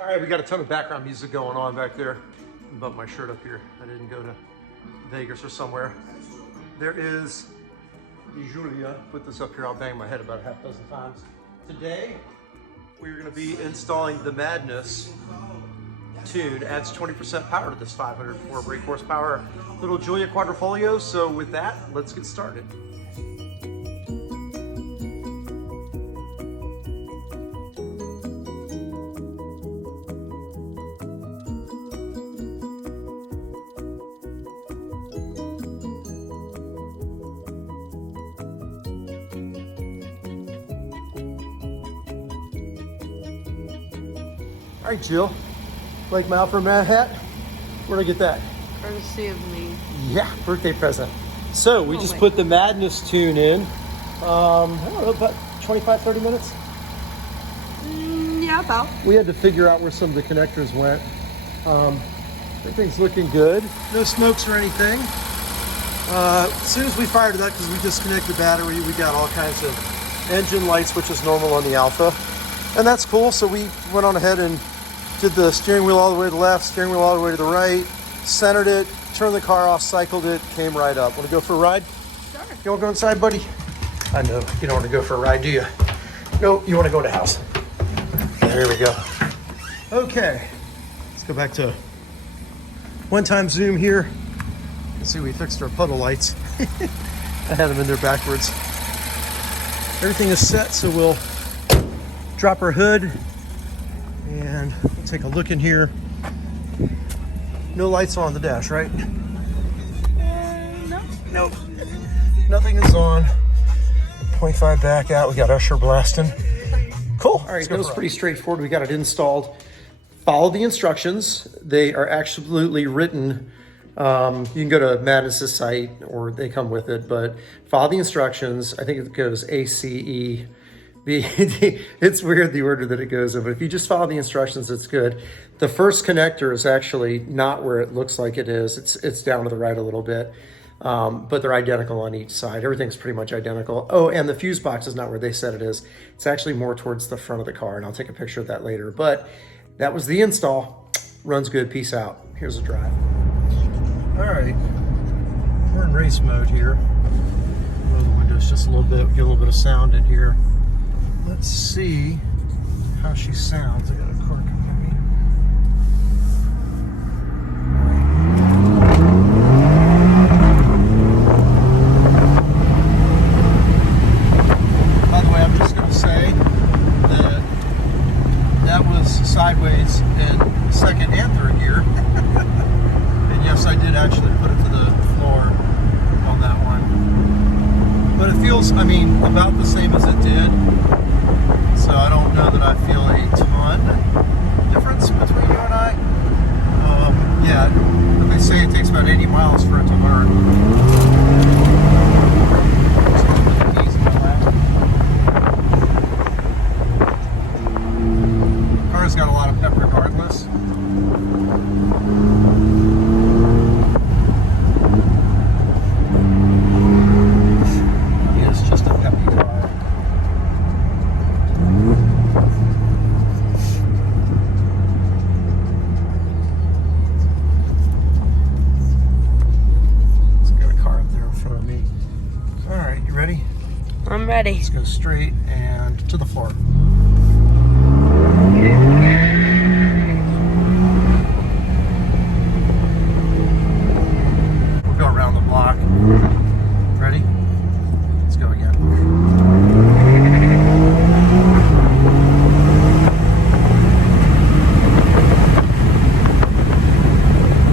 All right, we got a ton of background music going on back there. Above my shirt up here. I didn't go to Vegas or somewhere. There is the Giulia. Put this up here. I'll bang my head about a half dozen times. Today, we're going to be installing the Madness tune. Adds 20% power to this 504 brake horsepower little Giulia Quadrifoglio. So with that, let's get started. All right, Jill, like my Alfa Romeo hat? Where'd I get that? Courtesy of me. Yeah, birthday present. So we just put the Madness tune in. I don't know, about 25, 30 minutes? Yeah, about. We had to figure out where some of the connectors went. Everything's looking good. No smokes or anything. As soon as we fired it up, because we disconnected the battery, we got all kinds of engine light switches normal on the Alfa. And that's cool. So we went on ahead and did the steering wheel all the way to the left, steering wheel all the way to the right, centered it, turned the car off, cycled it, came right up. Want to go for a ride? Sure. You want to go inside, buddy? I know you don't want to go for a ride, do you? No, you want to go to the house. There we go. Okay, let's go back to one-time zoom here. Let's see, we fixed our puddle lights. I had them in there backwards. Everything is set, so we'll drop our hood and we'll take a look in here. No lights on the dash, right? No. Nope. Nothing is on. 0.5 back out. We got Usher blasting. Cool. All right, that was pretty straightforward. We got it installed. Follow the instructions. They are absolutely written. You can go to Madness's site or they come with it, but follow the instructions. I think it goes ACE. It's weird the order that it goes in, but if you just follow the instructions, it's good. The first connector is actually not where it looks like it is. It's down to the right a little bit, but they're identical on each side. Everything's pretty much identical. Oh, and the fuse box is not where they said it is. It's actually more towards the front of the car, and I'll take a picture of that later. But that was the install. Runs good. Peace out. Here's a drive. All right, we're in race mode here. Roll the windows just a little bit. Get a little bit of sound in here. Let's see how she sounds. I got a car coming at me. By the way, I'm just going to say that that was sideways in second and third gear. And yes, I did actually put it to the floor on that one. But it feels, I mean, about the same as it did. So I don't know that I feel a ton difference between you and I. Yeah, they say it takes about 80 miles for it to learn. Car's got a lot of pep regardless. It is just a peppy car. I'm ready. Let's go straight and to the floor. We'll go around the block. Ready? Let's go again.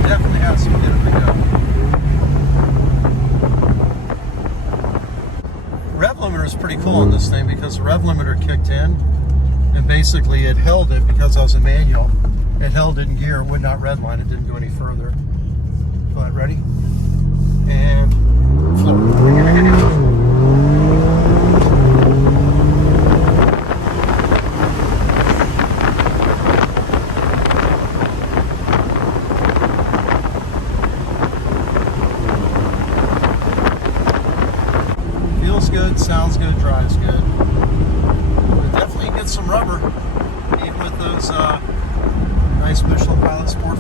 Definitely has some get up and go. Rev limiter is pretty cool on this thing because the rev limiter kicked in and basically it held it because I was a manual. It held it in gear, it would not redline, it didn't go any further. But ready? And float. Good, sounds good, drives good. But definitely get some rubber, even with those nice Michelin Pilot Sport